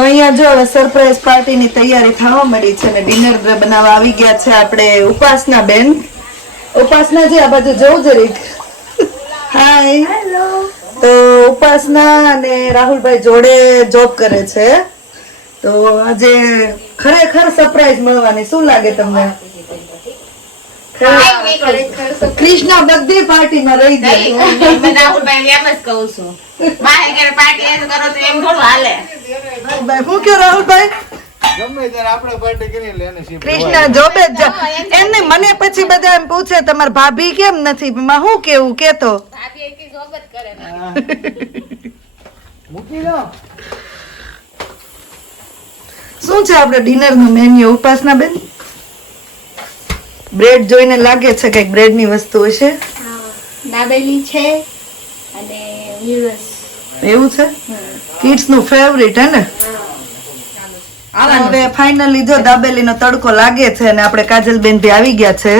તો અહીંયા જો હવે સરપ્રાઈઝ પાર્ટીની તૈયારી થવા મળી છે ને ડિનર બનાવવા આવી ગયા છે આપણે ઉપાસના બેન. ઉપાસના જી આ બાજુ જોઉં જરીક. Hi hello. તો ઉપાસના અને રાહુલભાઈ જોડે જોબ કરે છે. તો આજે ખરેખર સરપ્રાઈઝ મળવાની શું લાગે તમને? કૃષ્ણ બધી પાર્ટીમાં રહી જાય. રાહુલભાઈ એમ જ કહું છું બહાર ઘરે પાર્ટી કરો તો એમ થોડું હાલે. હું કે રાહુલભાઈ ગમે ત્યારે આપણે પાર્ટી કરી લેને છે. કૃષ્ણ જોબે જ એમને મને પછી બધા એમ પૂછે તમાર ભાભી કેમ નથી? માં હું કેવું કેતો ભાભી એકી જોબ જ કરે ને. મૂકી દો. શું છે આપણે ડિનર નું મેન્યુ ઉપાસના બેન? બ્રેડ જોઈને લાગે છે કઈક બ્રેડ ની વસ્તુ હશે. દાબેલી છે અને ન્યુડલ્સ. એવું છે કિડ્સ નું ફેવરિટ હે ને? હવે ફાઇનલી જો દાબેલી નો તડકો લાગે છે અને આપણે કાજલબેન ભી આવી ગયા છે.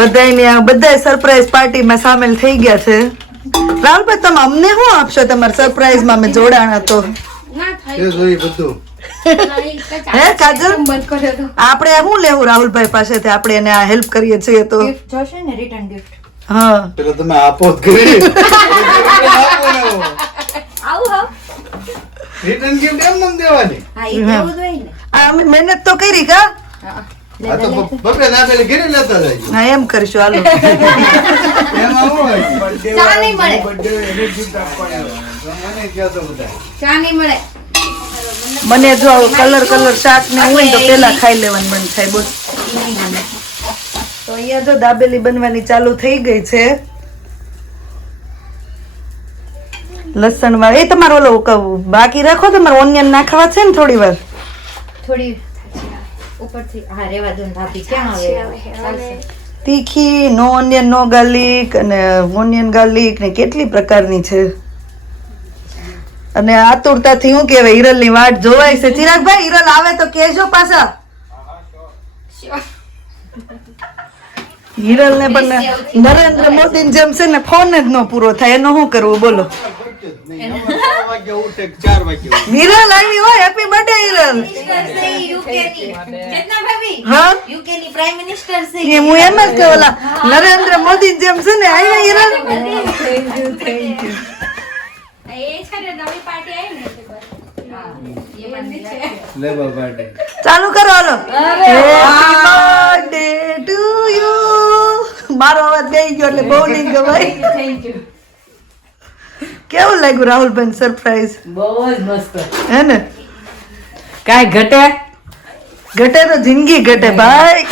બધા સરપ્રાઈઝ પાર્ટી માં સામેલ થઈ ગયા છે. રાહુલભાઈ તમે અમને શું આપશો તમારા સરપ્રાઈઝ માં? અમે જોડાણ હતો એ જોઈ બધું. હે કાજલ આપણે શું લેવું રાહુલભાઈ પાસેથી? આપણે એને આ હેલ્પ કરીએ છીએ તો જોશે ને રિટર્ન ગિફ્ટ. હા પેલા તમે આપો જ કરી. રિટર્ન ગિફ્ટ એમ નમ દેવાની. હા ઈ દેવું જ હોય ને. અમે મહેનત તો કરી કા. આ તો બપે ના પેલે ઘરે લેતા જાય. હા એમ કરશું હાલો. એમાં હું હોય? ચા નહીં મળે. બર્થડે એને ગિફ્ટ આપવાની. મને કહો તો બધા. ચા નહીં મળે. મને જો કલર શાક ને હોય ને તો પેલા ખાઈ લેવાનું મન થાય બોલ. તો અહીંયા જો દાબેલી બનવાની ચાલુ થઈ ગઈ છે. લસણ વાળી એ તમારો ઓલો બાકી રાખો, તમારે ઓનિયન નાખવા છે ને થોડી વાર. થોડી ઉપરથી હા રેવા દો ને ભાભી કેમ આવે તીખી નો ઓનિયન નો ગાર્લિક અને ઓનિયન ગાર્લિક ને કેટલી પ્રકારની છે. અને આતુરતાથી હું કહેવાય હિરલ ની વાટ જોવાય છે. ચિરાગભાઈ હિરલ આવે તો કહેજો પાછા. હિરલ ને પણ નરેન્દ્ર મોદી જેમ છે ને ફોન જ નો પૂરો થાય એનો શું કરવું બોલો? હિરલ આવી હોય હેપી બર્થડે હિરલ. હા યુકેની પ્રાઇમ મિનિસ્ટર છે. હું એમ જ કે ઓલા નરેન્દ્ર મોદી જેમ છે ને આવી હિરલ. એ છે ને નવી પાર્ટી આવી ને લે બાબા. ચાલુ કરો હાલો. Happy birthday to you. મારો અવાજ ગઈ ગયો એટલે બહુ નહીં ગવાય. Thank you. કેવું લાગ્યું રાહુલભાઈ સરપ્રાઈઝ? બહુ જ મસ્ત. હે ને કાંઈ ઘટે ઘટે તો જિંદગી ઘટે ભાઈ.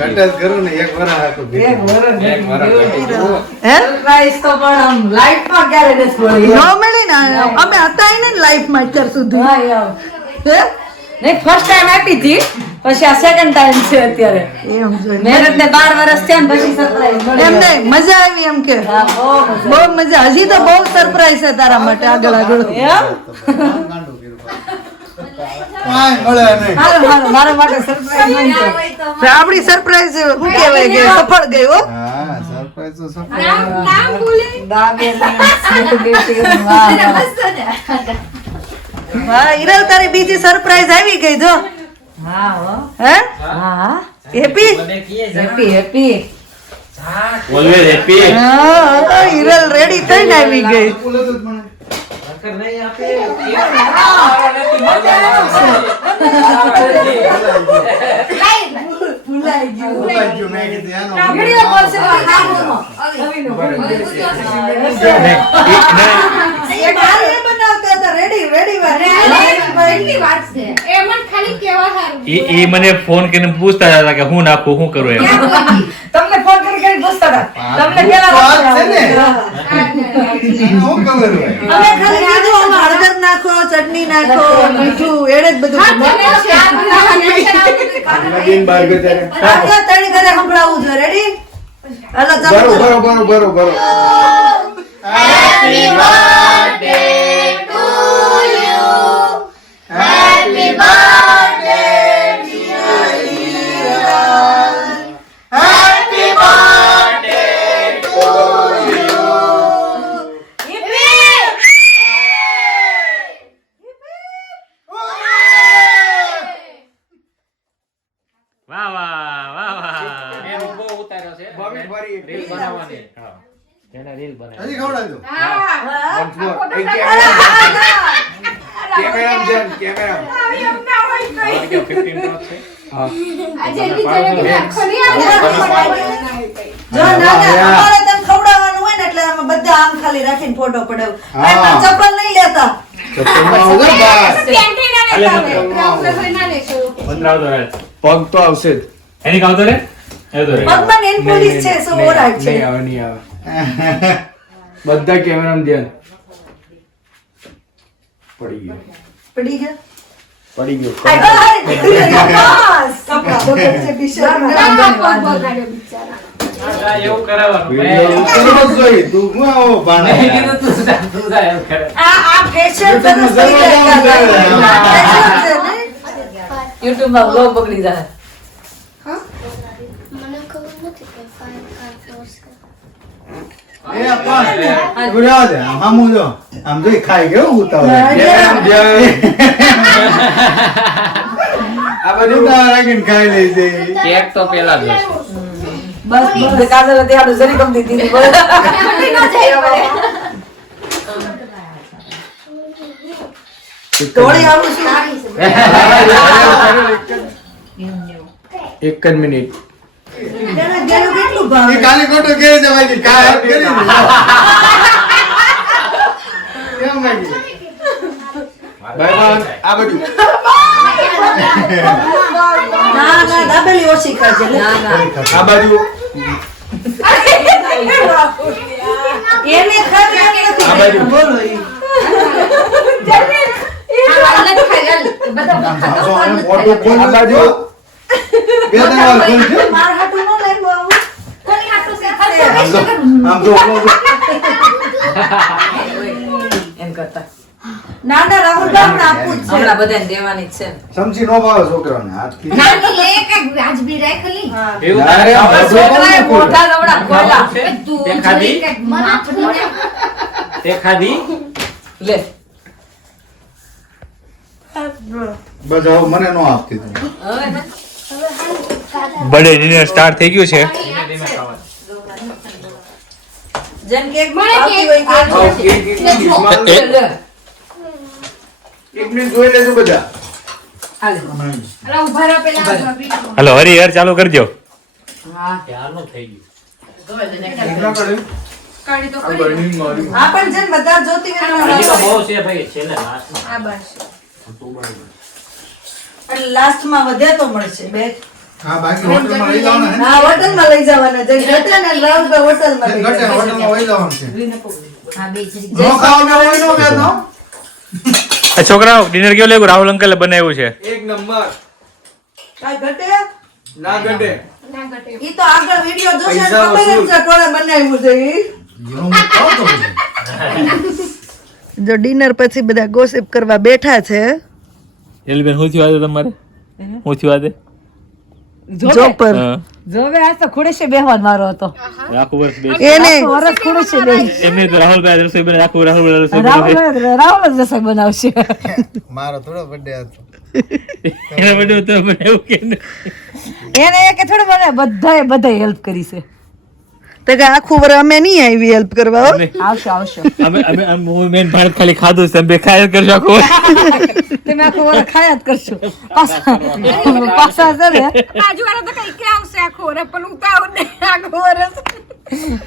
ઘટે જ કરું ને એક વરા આખું હે સરપ્રાઈઝ તો પણ આમ લાઈફમાં ક્યારે નથી મળી. નો મળી ને અમે હતા ને લાઈફમાં અત્યાર સુધી. હા યાર. હે નહીં ફર્સ્ટ ટાઈમ આપી હતી પછી આ સેકન્ડ ટાઈમ છે અત્યારે. એમ જોઈને મેરેજ ને 12 વર્ષ થયા ને પછી સરપ્રાઈઝ મળી. એમ નહીં મજા આવી એમ કે હા બહુ મજા. બહુ મજા. હજી તો બહુ સરપ્રાઈઝ છે તારા માટે આગળ આગળ. એમ કાંઈ મળે નહીં. હારું મારા માટે સરપ્રાઈઝ મળી છે. આપણી સરપ્રાઈઝ શું કહેવાય કે સફળ ગઈ હો. હા સરપ્રાઈઝ તો સફળ. નામ બોલે દાબેલી, sweet dish, વાહ, વાહ. વાહ હિરલ તારી બીજી સરપ્રાઈઝ આવી ગઈ જો. હા હો. હે હા happy. Happy happy. Always happy. હા હિરલ રેડી થઈને આવી ગઈ. બોલે તો જ મને. ભૂલાઈ ગયું મેં કીધું એનો. વિડિયો કોલ છે એક હાલ એ બનાવતા હતા રેડી વાત. એ મને ખાલી કેવા હારું એ મને ફોન કરીને પૂછતા હતા કે હું નાખું શું કરું એમ. તમને ફોન કરી પૂછતા હતા તમને પેલા વાત છે ને. એને હું ખબર હોય. અમે ખાલી કીધું આમાં હળદર નાખો, ચટણી નાખો, મીઠું એડે જ બધું. નદીન બહાર ગયો ત્યારે. આગળ તણી ઘરે સંભળાવવું જોઈએ રેડી. હાલો ચાલો બરો. Happy birthday to you. Happy birthday dear Hiral. Happy birthday to you. Happy હજી ખવડાવજો. હા. Once more. એ કેમેરામાં છે, કેમેરામાં. આવી અમના હોય કોઈ. 15 plus છે. હા. આજે બિચારા કે આખો નહીં આવે. જો ના અમારે તને ખવડાવવાનું હોય ને એટલે અમે બધા આમ ખાલી રાખીને ફોટો પડાવ હા. ચપ્પલ નહીં લેતા ચપ્પલમાં આવશે બસ. પેન્ટી ના લેતા હવે. રાઉન્ડ હોય ના લેશો. 15 આવતો રહે. પગ તો આવશે જ. એની કાવતો રે એ તો રે પગમાં નેલ પોલીસ છે સો ઓરાટ છે નહીં આવે, નહીં આવે. બધા કેમેરામાં ધ્યાન. પડી ગયો. પડી ગયા પડી ગયો. બસ કપડા બગડ છે ટી-શર્ટ પગ બગાડ્યો બિચારા. એવું કરાવવાનું વિડીયો ઉતારવો જ જોઈએ. તું શું આવો ભાણા? આ ફેશિયલ સરસ થઈ જાય YouTube માં બ્લોગ બગડી જાય. મને ખબર નથી કે 5 4 એ આપણ. એવું રહેવા દે. આમ સામું જો. આમ જોઈ ખાઈ ગયો ઉતાવળે. આ બધું ઉતાવળ રાખીને ખાઈ લે છે. કેક તો પેલા જ હશે. બસ કાજલ હતી આપણે જરી ગમતી હતી. ઠંડી ન જાય હવે. તોડી આવું છું એક જ મિનિટ. તેના ઘેરું કેટલું ભાવે એ કાલી ખોટું કે જવાય કે કાય કરી દીધું. કેમ લાગી? ભાઈ આ બધું. ના ના દાબેલી ઓછી ખાજે લે આ બાજુ એને ખાવી આ બાજુ. બોલો ઈ ફોટો ખોલ. આ બાજુ બે ત્રણ વાર ખોલજો. માર હાટું ન લેવું આવું આમ જો એમ કરતા ના ના રાહુલ આપણે આપવું જ છે હમણાં બધાને દેવાની જ છે. સમજી નો ભાવે છોકરાને હાથથી. હા. એવું અરે, છોકરાએ મોઢા લવડા ખોલ્યા. તે ખાધી તે ખાધી લે બસ હવે મને નો આપતી તું. બર્થડે ડિનર સ્ટાર્ટ થઈ ગયું છે જેમ કે એક મને આવતી કેક હોય કે આવ, કેક ડીશમાં લે. એક મિનિટ જોઈ લેજો બધા. હાલે. અલા ઉભા રહો પેલા હલો હરિહર ચાલુ કરજો હા ક્યારનું થઈ ગયું કેટલા કર્યું? કાઢી તો આ બની મારી. આ પણ જેમ બધા જોતી હોય એમાં હજી તો હોય. બહુ છે ભાઈ છેલ્લે લાસ્ટમાં આ બસ અને લાસ્ટમાં વધે તો મળશે બે હા બાકી હોટલમાં લઈ જવાના હે ને? હા હોટલમાં લઈ જવાના જે ઘટે ને રાહુલભાઈ હોટલમાં લઈ ઘટે જવાના. હોટલમાં લઈ જવાનું છે. હા બે જરી નો ખાવા હોય નો બેનો. છોકરાઓ ડિનર કેવું લાગ્યું રાહુલ અંકલે બનાવ્યું છે એક નંબર. કાંઈ ઘટે ના ઘટે. ના ઘટે ઈ તો આગળ વિડિયો જોશે પૈસા ખબર જ વસૂલ. છે કોણે બનાવ્યું છે ઈ જો ડિનર પછી બધા ગોસિપ કરવા બેઠા છે એલબેન શું થયું આજે તમારે શું થયું આજે જોપર જોવે આજ તો ખુડેશે બેહવાન મારો હતો. આખું વર્ષ બે એને વરસ ખુડેશે બેહી. એમને તો રાહુલભાઈ રસોઈ બનાવી આખું રાહુલ રસોઈ બનાવી રાહુલ જ રસોઈ બનાવશે. મારો થોડો બર્થડે હતો. એના માટે તો બનાવ્યું કે નહીં? એને કે થોડું મને બધાએ હેલ્પ કરી છે. તો કે આખું વર અમે નહીં આવી હેલ્પ કરવા હો. અમે- આવશે અમે હું મેન ભારત ખાલી ખાધું છે તમે બે ખાય જ કરશો આખું વર્ષ. તમે આખું વરસ ખાયા જ કરશો. પાછા છે ને બાજુવાળા તો કઈ કે આવશે આખો રે પણ હું તો આવું નહીં આખો વરસ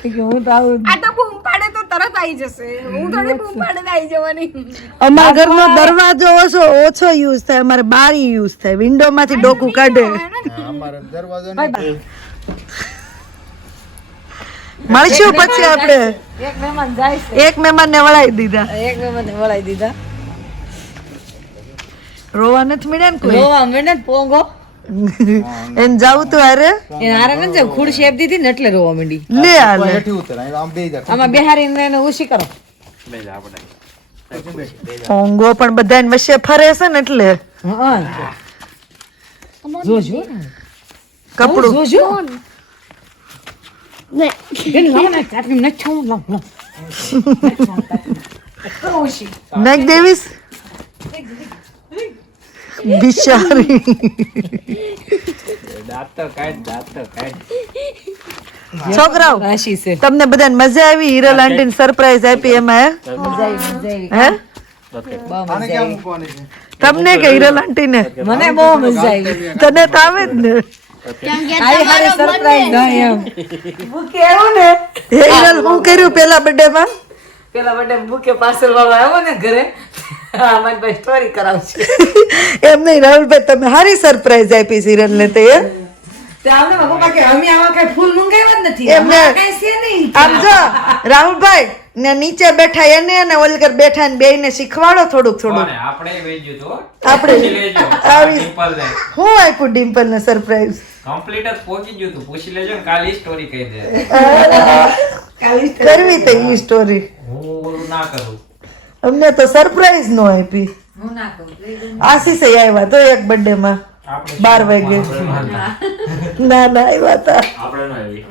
કે હું તો આવું આ તો બૂમ પાડે તો તરત આવી જશે હું થોડી બૂમ પાડે તો આવી જવાની અમારા ઘરનો દરવાજો ઓછો યુઝ થાય અમારે બારી યુઝ થાય વિન્ડો માંથી ડોકું કાઢે અમારો દરવાજો મળશું પછી આપણે એક મહેમાન જાય છે. એક મહેમાન ને વળાવી દીધા એક મહેમાન વળાઈ દીધા. રોવા નથી મળ્યા ને કોઈ રોવા માંડ્યા ને પોંગો. એને જાવું તો હારે એને હારે નથી જાવ. ખુડ શેપ દીધી ને એટલે રોવા માંડી. લે હાલે આમાં બેહારીને એને ઉશી કરો. ઓંગો પણ બધાને વચ્ચે ફરે છે ને એટલે હા જોજો કપડું જોજો બેન લાવ ને ચાટલી ન છાઉં લાવ લાવ. નાખ દેવીશ બિચારી છોકરાઓ રાશિ છે તમને બધાને મજા આવી હિરલ આંટી ને સરપ્રાઈઝ આપી એમાં મજા આવી હે આને ક્યાં મૂકવાની છે? તમને કે હિરલ આંટી ને મને બહુ મજા આવી તને તો આવે જ ને હારી હારી સરપ્રાઈઝ હોય એમ બુકે આવ્યો ને હે હિરલ શું કર્યું પેલા બર્થડે માં પેલા બર્થડે બુકે પાર્સલ વાળો આવ્યો ને ઘરે હા મારી ભાઈ સ્ટોરી કરાવશે એમ નહીં રાહુલભાઈ તમે સારી સરપ્રાઈઝ આપી હિરલ ને તે તે આમને મારા પપ્પા કે અમે આવા કઈ ફૂલ મંગાવ્યા જ નથી એમને આમાં કઈ છે નહીં આમ જો રાહુલભાઈ ને નીચે બેઠા એને અને ઓલકર બેઠા ને બેયને શીખવાડો થોડુંક થોડુંક આપણે વેચ્યું તો આપણે આવી સિમ્પલ ને હું આપ્યું ડિમ્પલ ને સરપ્રાઈઝ કમ્પ્લીટ જ પહોંચી ગયું તું પૂછી લેજો ને કાલે સ્ટોરી કહી દે કરવી તો ઈ સ્ટોરી હું ના કરું અમને તો સરપ્રાઈઝ નો આપી હું ના કહું આશીષે આવ્યા તો એક બર્થડે માં 12 વાગે ના ના આવ્યા હતા આપણે ના આવી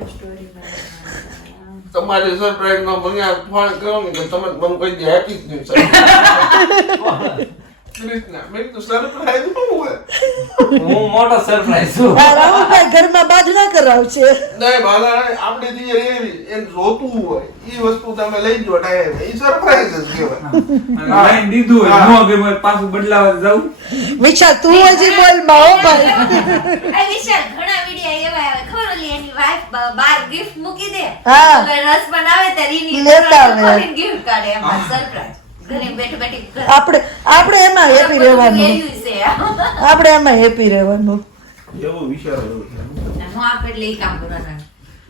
તમારી સરપ્રાઈઝ માં મને આ ફોન કરો ને કે તમે મને કોઈ દી આપી જ નહીં સરપ્રાઈઝ મેં તો સરપ્રાઈઝ શું હોય હું મોટો સરપ્રાઈઝ છું આ રાહુલભાઈ ઘરમાં બાજરા કરાવશે નહીં ભાલા આપણે જે એવી એને જોતું હોય એ વસ્તુ તમે લઈ જો ટાઈમ એ સરપ્રાઈઝ જ કહેવાય લાઈન દીધું હોય નો કે મારે પાછું બદલાવા જાઉં વિશાલ તું હજી બોલ માં હો ભાઈ આ વિશાલ ઘણા વિડિયો એવા આવે ખબર ઓલી એની વાઈફ બાર ગિફ્ટ મૂકી દે હા. તો રસ બનાવે ત્યારે એની લેતા આવે. ગિફ્ટ કાઢે એમાં સરપ્રાઈઝ ઘરે બેઠી બેઠી આપણે એમાં હેપી રહેવાનું આપણે એમાં હેપી રહેવાનું એવું વિચારો હું આપે એટલે ઈ કામ કરવાનું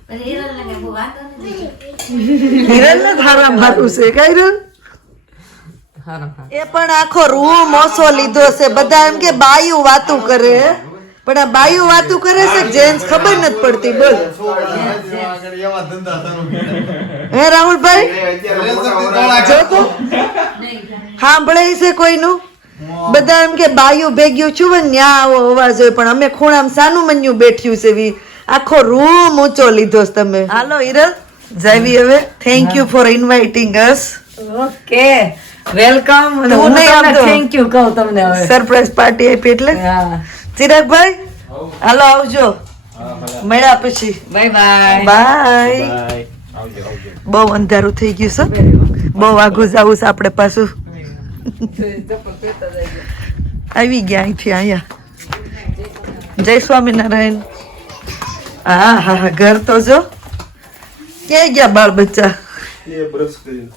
પણ હિરલ ને બહુ વાંધો નથી હિરલ ને ધારા મારું છે કઈ હિરલ એ પણ આખો રૂમ ઓછો લીધો છે બધા એમ કે બાયું વાતું કરે પણ આ બાયું વાતું કરે છે જેન્ટ્સ ખબર નથી પડતી બોલ આગળ એવા ધંધા શરૂ કર્યા. હે રાહુલભાઈ અત્યારે મોટા જો તો સાંભળે છે કોઈનું બધા એમ કે બાયું ભેગ્યું છું ને ન્યા આવો અવાજ હોય પણ અમે ખૂણામાં સાનું મન્યું બેઠ્યું છે વી આખો રૂમ ઊંચો લીધો છે તમે હાલો હિરલ જાવી હવે thank you for inviting us okay welcome અને તું હું નહીં તમને આપતો. થેન્ક યુ કહું તમને હવે સરપ્રાઈઝ પાર્ટી આપી એટલે હા ચિરાગભાઈ હાલો આવજો મળ્યા પછી બાય બાય બાય બહુ અંધારું થઈ ગયું છે બહુ આઘું જવું છે આપણે પાછું આવી ગયા અહીંથી અહીંયા જય સ્વામિનારાયણ હા હા હા ઘર તો જો ક્યાં ગયા બાળ બચ્ચા એ બ્રશ કરીને